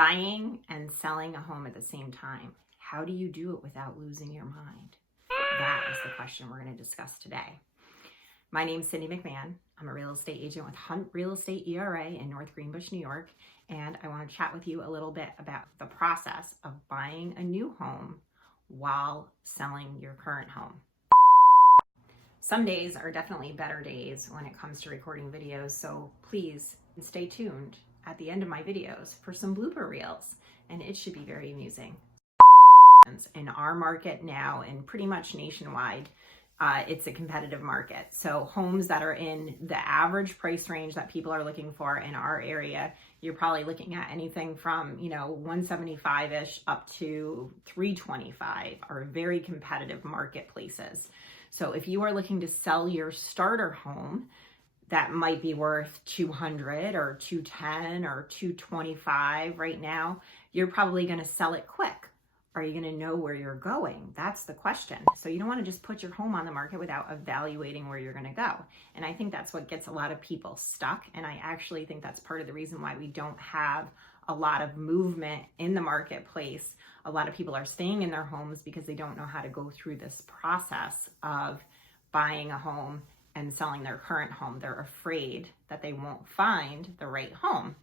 Buying and selling a home at the same time. How do you do it without losing your mind? That is the question we're going to discuss today. My name is Cindy McMahon. I'm a real estate agent with Hunt Real Estate ERA in North Greenbush, New York, and I want to chat with you a little bit about the process of buying a new home while selling your current home. Some days are definitely better days when it comes to recording videos, so please stay tuned at the end of my videos for some blooper reels, and it should be very amusing. In our market now, and pretty much nationwide, it's a competitive market. So homes that are in the average price range that people are looking for in our area, you're probably looking at anything from, 175-ish up to 325 are very competitive marketplaces. So if you are looking to sell your starter home, that might be worth 200 or 210 or 225 right now, you're probably going to sell it quick. Are you going to know where you're going? That's the question. So you don't want to just put your home on the market without evaluating where you're going to go. And I think that's what gets a lot of people stuck. And I actually think that's part of the reason why we don't have a lot of movement in the marketplace. A lot of people are staying in their homes because they don't know how to go through this process of buying a home and selling their current home. They're afraid that they won't find the right home.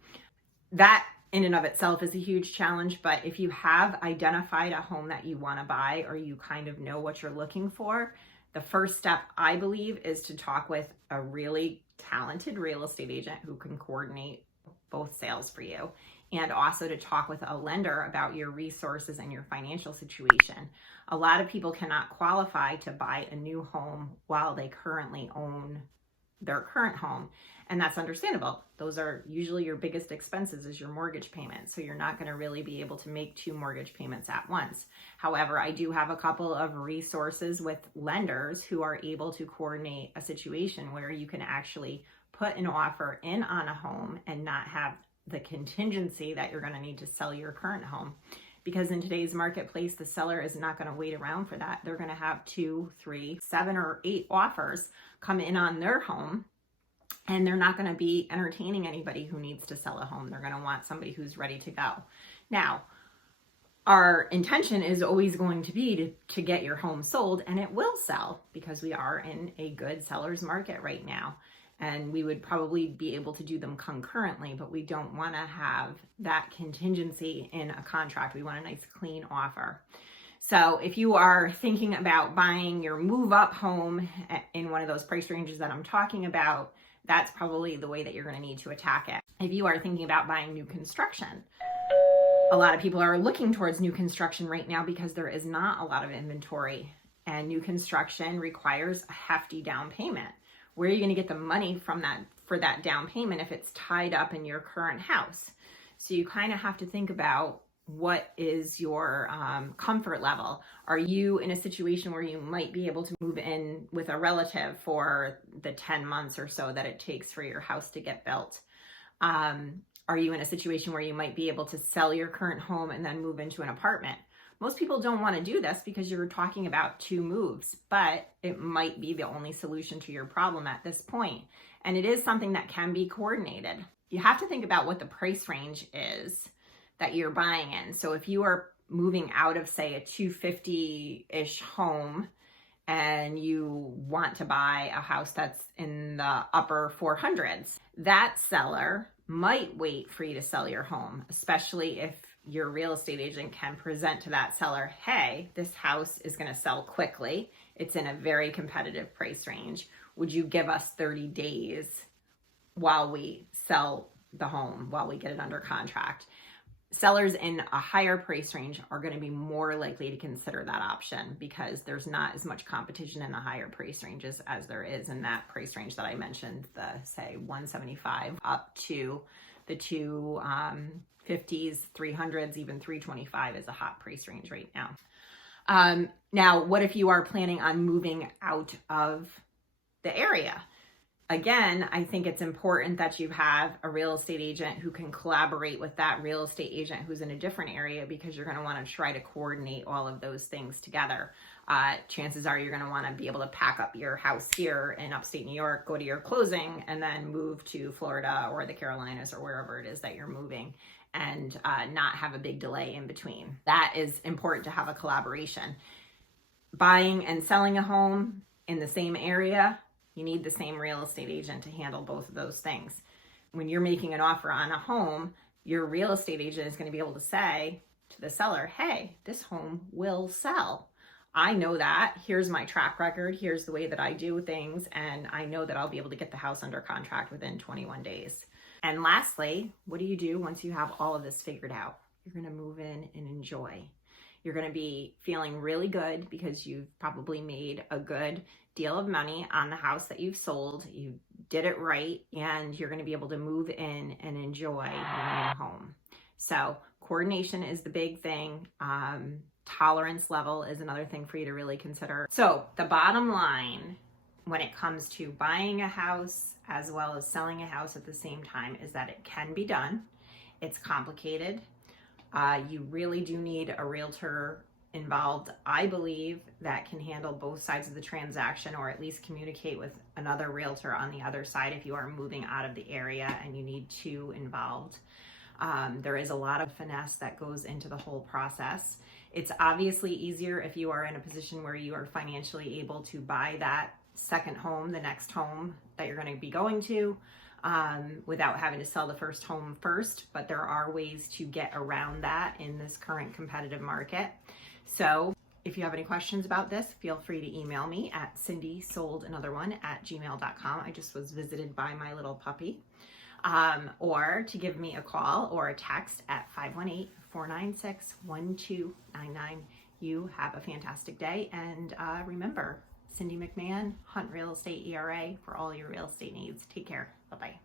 That in and of itself is a huge challenge, but if you have identified a home that you want to buy or you kind of know what you're looking for, the first step, I believe, is to talk with a really talented real estate agent who can coordinate both sales for you, and also to talk with a lender about your resources and your financial situation. A lot of people cannot qualify to buy a new home while they currently own their current home, and that's understandable. Those are usually your biggest expenses, is your mortgage payment, so you're not going to really be able to make two mortgage payments at once. However, I do have a couple of resources with lenders who are able to coordinate a situation where you can actually put an offer in on a home and not have the contingency that you're going to need to sell your current home. Because in today's marketplace, the seller is not going to wait around for that. They're going to have 2, 3, 7, or 8 offers come in on their home, and they're not going to be entertaining anybody who needs to sell a home. They're going to want somebody who's ready to go. Now, our intention is always going to be to get your home sold, and it will sell because we are in a good seller's market right now. And we would probably be able to do them concurrently, but we don't want to have that contingency in a contract. We want a nice, clean offer. So if you are thinking about buying your move-up home in one of those price ranges that I'm talking about, that's probably the way that you're going to need to attack it. If you are thinking about buying new construction, a lot of people are looking towards new construction right now because there is not a lot of inventory, and new construction requires a hefty down payment. Where are you going to get the money from that for that down payment if it's tied up in your current house? So you kind of have to think about what is your comfort level. Are you in a situation where you might be able to move in with a relative for the 10 months or so that it takes for your house to get built? Are you in a situation where you might be able to sell your current home and then move into an apartment? Most people don't want to do this because you're talking about 2 moves, but it might be the only solution to your problem at this point. And it is something that can be coordinated. You have to think about what the price range is that you're buying in. So if you are moving out of, say, a 250-ish home and you want to buy a house that's in the upper 400s, that seller might wait for you to sell your home, especially if your real estate agent can present to that seller, hey, this house is going to sell quickly. It's in a very competitive price range. Would you give us 30 days while we sell the home, while we get it under contract? Sellers in a higher price range are going to be more likely to consider that option because there's not as much competition in the higher price ranges as there is in that price range that I mentioned, the, say, 175 up to the 250s, 300s, even 325 is a hot price range right now. Now, what if you are planning on moving out of the area? Again, I think it's important that you have a real estate agent who can collaborate with that real estate agent who's in a different area, because you're going to want to try to coordinate all of those things together. chances are you're going to want to be able to pack up your house here in upstate New York, go to your closing, and then move to Florida or the Carolinas or wherever it is that you're moving, and not have a big delay in between. That is important to have a collaboration. Buying and selling a home in the same area, you need the same real estate agent to handle both of those things. When you're making an offer on a home, your real estate agent is going to be able to say to the seller, hey, this home will sell. I know that. Here's my track record. Here's the way that I do things. And I know that I'll be able to get the house under contract within 21 days. And lastly, what do you do once you have all of this figured out? You're going to move in and enjoy. You're going to be feeling really good because you've probably made a good deal of money on the house that you've sold. You did it right, and you're going to be able to move in and enjoy your new home. So coordination is the big thing. Tolerance level is another thing for you to really consider. So the bottom line when it comes to buying a house as well as selling a house at the same time is that it can be done. It's complicated. You really do need a realtor involved, I believe, that can handle both sides of the transaction, or at least communicate with another realtor on the other side if you are moving out of the area and you need two involved. There is a lot of finesse that goes into the whole process. It's obviously easier if you are in a position where you are financially able to buy that second home, the next home that you're going to be going to, without having to sell the first home first. But there are ways to get around that in this current competitive market. So if you have any questions about this, feel free to email me at cindysoldanotherone@gmail.com. I just was visited by my little puppy. Or to give me a call or a text at 518-496-1299. You have a fantastic day. And remember, Cindy McMahon, Hunt Real Estate ERA, for all your real estate needs. Take care. Bye-bye.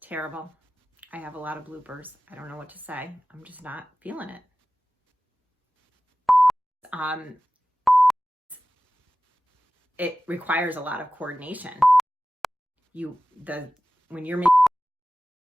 Terrible. I have a lot of bloopers. I don't know what to say. I'm just not feeling it. It requires a lot of coordination. When you're making